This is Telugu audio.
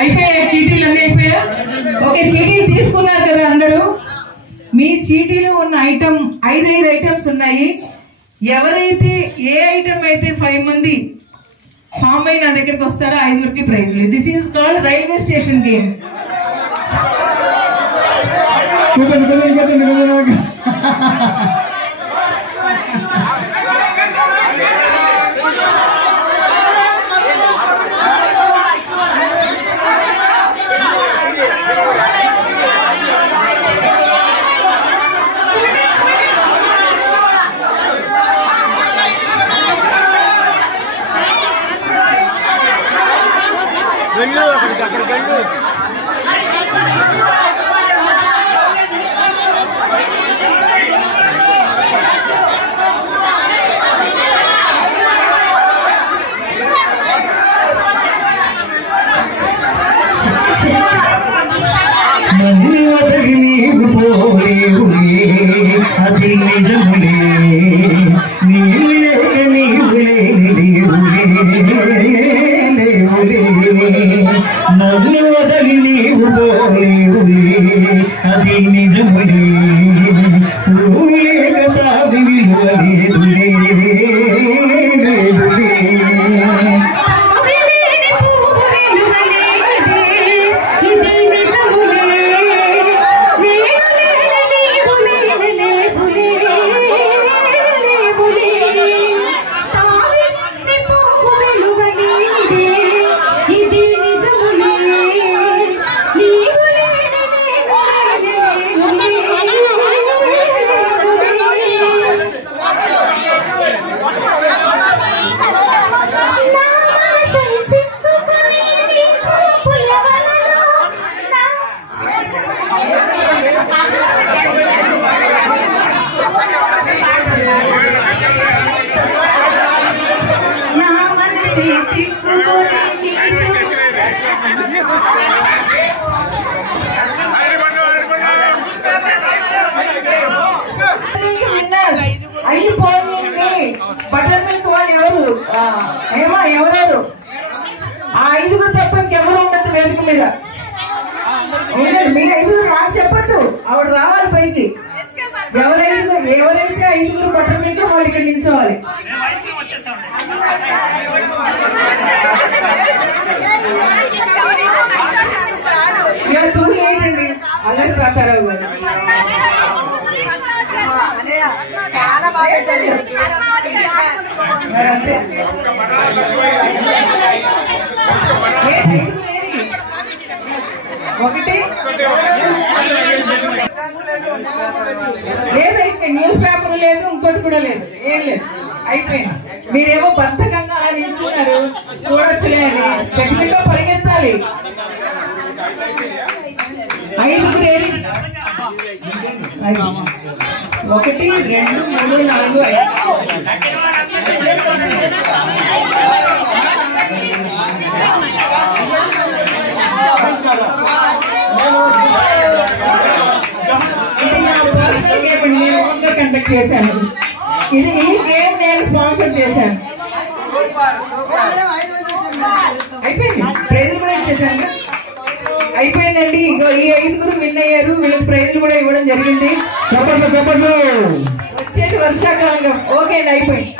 అయిపోయా చీటీలు అన్నీ అయిపోయా? ఓకే, చీటీలు తీసుకున్నారు కదా అందరూ? మీ చీటీలో ఉన్న ఐటమ్ 5 ఐటమ్స్ ఉన్నాయి. ఎవరైతే ఏ ఐటమ్ అయితే 5 మంది ఫామ్ అయి నా దగ్గరికి వస్తారో 5గురికి ప్రైజ్లు. This is called railway station game. అది నిజములే, నీవు లేక నీవులే లేవులే, నన్ను వదలి నీవు పోలేవులే, అది నిజములే, నువ్వు లేక తావి విలువ లేదులే లేదులే. అయిపోయింది. బటర్ మిల్క్ వాళ్ళు ఎవరు? ఏమో ఎవరెవరు? ఆ 5గురు తప్ప ఇంకెవరు ఉండదు వేదిక మీద. మీరు 5గురు నాకు చెప్పద్దు, ఆవిడ రావాలి పైకి. ఎవరైతే 5గురు బటర్ మిల్క్ వాళ్ళు ఇక్కడ నిల్చోవాలి. ఇవాళ టూ లేట్ అండి. అలాగే ప్రకారావు గారు చాలా బాగా ఒకటి లేదైతే న్యూస్ పేపర్ లేదు, ఇంకోటి కూడా లేదు, ఏం లేదు, అయిపోయింది. మీరేమో బద్ధకంగా అలా నిల్చున్నారు, చూడొచ్చులే అని చక్కగా పరిగెత్తాలి. 5గురు ఏరి 1 2 3 4 5. ఇది నా పర్సనల్ గేమ్ అండి, నేను ఓన్గా కండక్ట్ చేశాను. ఈ గేమ్ నేను స్పాన్సర్ చేశాను. అయిపోయింది, ప్రైజులు కూడా ఇచ్చేసాను. అయిపోయిందండి. ఈ 5గురు విన్ అయ్యారు, వీళ్ళకి ప్రైజులు కూడా ఇవ్వడం జరిగింది. వచ్చేది వర్షాకాలంగా. ఓకే అండి, అయిపోయింది.